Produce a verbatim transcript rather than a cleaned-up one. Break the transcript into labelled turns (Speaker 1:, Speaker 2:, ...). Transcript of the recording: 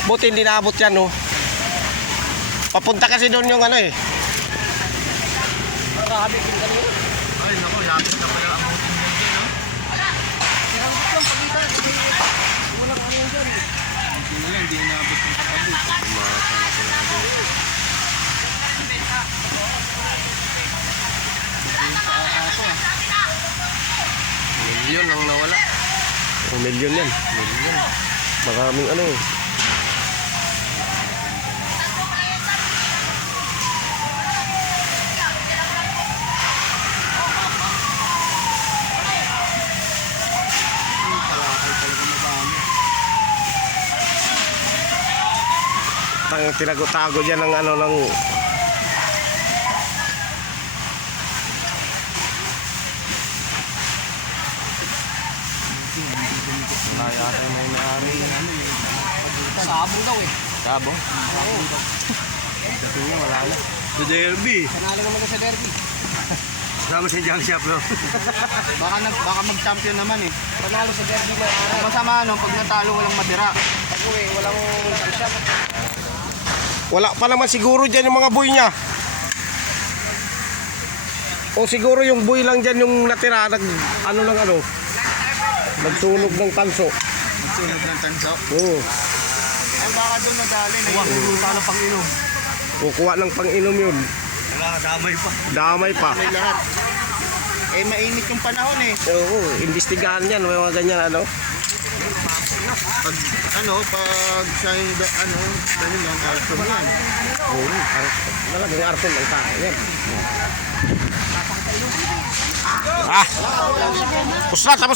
Speaker 1: Buti hindi naabot yan, no? Papunta kasi doon yung ano eh.
Speaker 2: Marami din kanina.
Speaker 3: Ay, naku, lapit na pala ang buting yan dyan, no?
Speaker 2: Sinangkot lang pagitan. Walang ano yan dyan.
Speaker 3: Hindi na lang, hindi naabot yung katabi.
Speaker 1: Umasa na sila doon.
Speaker 3: Hindi sa ata ko, ah.
Speaker 1: Milyon lang nawala. Oh, milyon yan. Milyon. Maraming ano eh.
Speaker 3: Yung kalakal talaga madami.
Speaker 1: Ang tinago-tago dyan ng ano ng kaya tayo may naari.
Speaker 2: Sabo daw eh.
Speaker 1: Kabo?
Speaker 2: Oo.
Speaker 1: Ito nga wala na.
Speaker 3: Sa derby.
Speaker 2: Panalo naman sa derby.
Speaker 3: Kasama si Junk Shop, no? baka, nag, baka mag-champion naman, eh.
Speaker 2: Panalo sa derby may araw.
Speaker 3: Masama, no? Pag natalo, walang matira.
Speaker 2: Ako eh, walang shot.
Speaker 1: Wala pa naman siguro dyan yung mga buy niya. O siguro yung buy lang dyan yung natira. Nag, ano lang ano. Nagtunog ng tanso.
Speaker 3: Magsunog ng tanso.
Speaker 1: Oo.
Speaker 3: Ay, baka doon nadali.
Speaker 2: Huwag mo sana pang inom.
Speaker 1: Kukuha ng pang-inom yun.
Speaker 3: Wala, damay pa.
Speaker 1: Damay pa.
Speaker 3: May lahat. Eh, mainit yung panahon, eh.
Speaker 1: Oo, imbestigahan yan. May mga ganyan ano.
Speaker 3: Pag, ano, pag siya yung, da- ano, dahil lang, alcohol yan.
Speaker 1: Oo, talagang arson ang tao yan. Ah! Tapos na, tapos